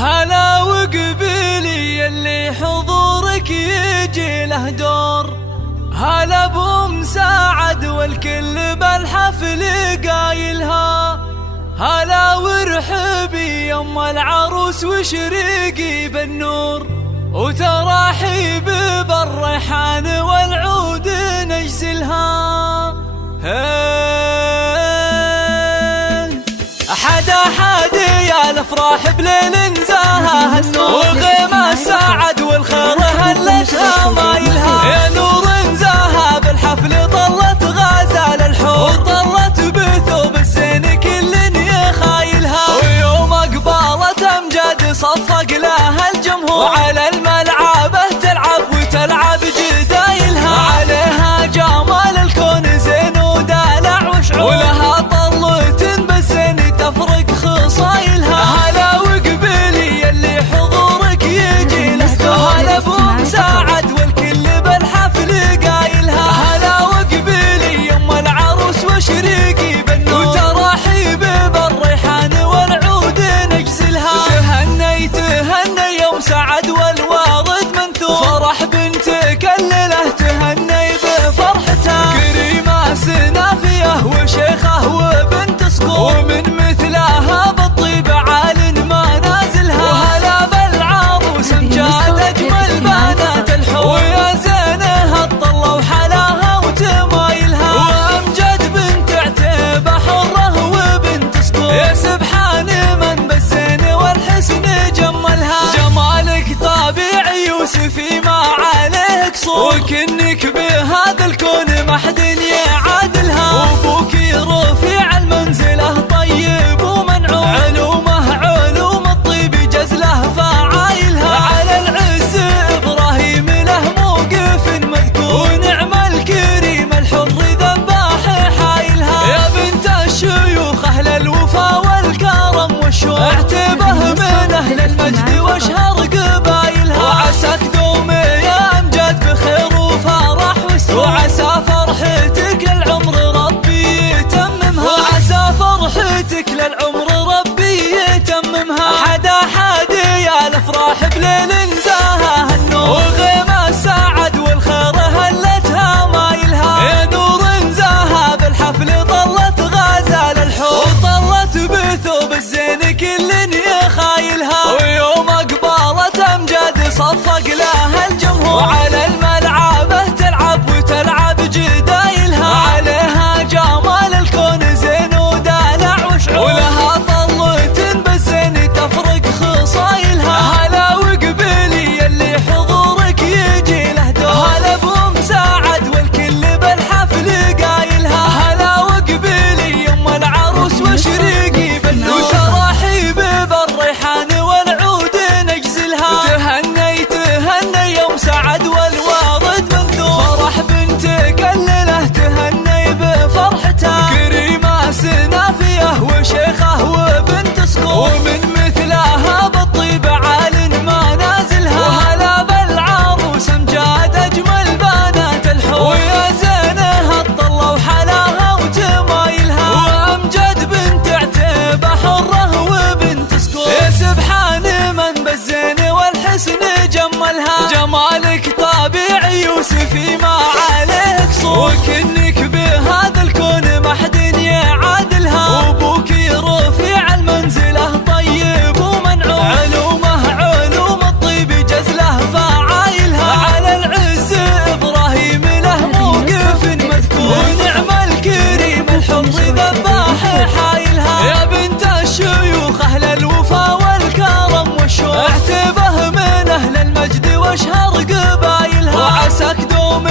هلا وقبيلي اللي حضورك يجي له دور، هلا بمساعد والكل بالحفل قايلها، هلا وارحبي يم العروس وشريقي بالنور، وتراحيب بالريحان والعود نجزلها. حدا يا الافراح بليل نزاها النور، والغيمة ساعد والخير هلتها مايلها، يا نور نزاها بالحفل طلت غزال الحور، طلت بثوب الزين كل يخايلها، ويوم اقبالت امجاد صفق لها الجمهور، وعلى الملعب تلعب وتلعب جدايلها، عليها جمال الكون زين ودلع وشعور، ولها طلت بالزين تفرق خصايلها. هلا وقبيلي اللي حضورك يجي له دور، هلا بمساعد والكل بالحفل قايلها، هلا وقبيلي يم العروس وشريقي بالنور، وتراحيب بالريحان والعود نجزلها. تهني يوم سعد والوارد منثور، فرح بنتك الليله تهني بفرحتها، كريمه سنافيه وشيخه وبنت صقور، ومن مثلها بالطيب عال ما نازلها، وهلا بالعروس امجاد اجمل بنات الحور، ويا زينها الطله وحلاها وتمايلها، وامجد بنت عتيبه حره وبنت صقور، يا سبحان من بالزين والحسن جملها، جمالك طبيعي يوسفي ما عليه قصور، وكنك بهذا الكون ما حد يعادلها، وابوك رفيع المنزله طيب ومنعوم، علومه علوم الطيب جزله فعايلها، على العز ابراهيم له موقف مذكور، ونعم الكريم الحر ذباح حايلها، يا بنت الشيوخ اهل الوفا والكرم والشوق، اعتبه من اهل المجد واشهر قبايلها، وعساك دوم يا امجد بخير وفرح وسرور، وعسى فرحتك للعمر ربي يتممها، وعسى فرحتك للعمر ربي يتممها. حدا يا الافراح بليل نزاها النور، والغيمة ساعد والخير هلتها مايلها، يا نور نزاها بالحفل طلت غزال الحور، وطلت بثوب الزين كل يخايلها، ويوم اقبالت امجاد صفق لها الجمهور، وعلى الملعب تلعب وتلعب جدايلها، عليها جمال الكون زين ودلع وشعور، ولها طلت بالزين تفرق خصايلها. هلا وقبيلي اللي حضورك يجي له دور، هلا بمساعد والكل بالحفل قايلها، هلا وقبيلي يم العروس وشريقي بالنور، وتراحيب بالريحان والعود نجزلها. تهني يوم سعد والوارد منثور، فرح بنتك الليله تهني بفرحتها، كريمه سنافيه وشيخه وبنت صقور، ومن مثلها بالطيب عال ما نازلها، وهلا بالعروس امجاد اجمل بنات الحور، ويا زينها الطله وحلاها وتمايلها، وامجد بنت عتيبه حره وبنت صقور، يا سبحان من بالزين والحسن جملها، جمالك طبيعي يوسفي ما عليه قصور، وكنك بهذا الكون ما حد يعادلها، وابوك رفيع المنزله طيب ومنعوم، علومه علوم الطيب جزله فعايلها، على العز ابراهيم له موقف مذكور، ونعم الكريم الحر ذباح حايلها، يا بنت الشيوخ اهل الوفا والكرم والشوق، اعتبه من اهل المجد واشهر قبايلها، وعساك دوم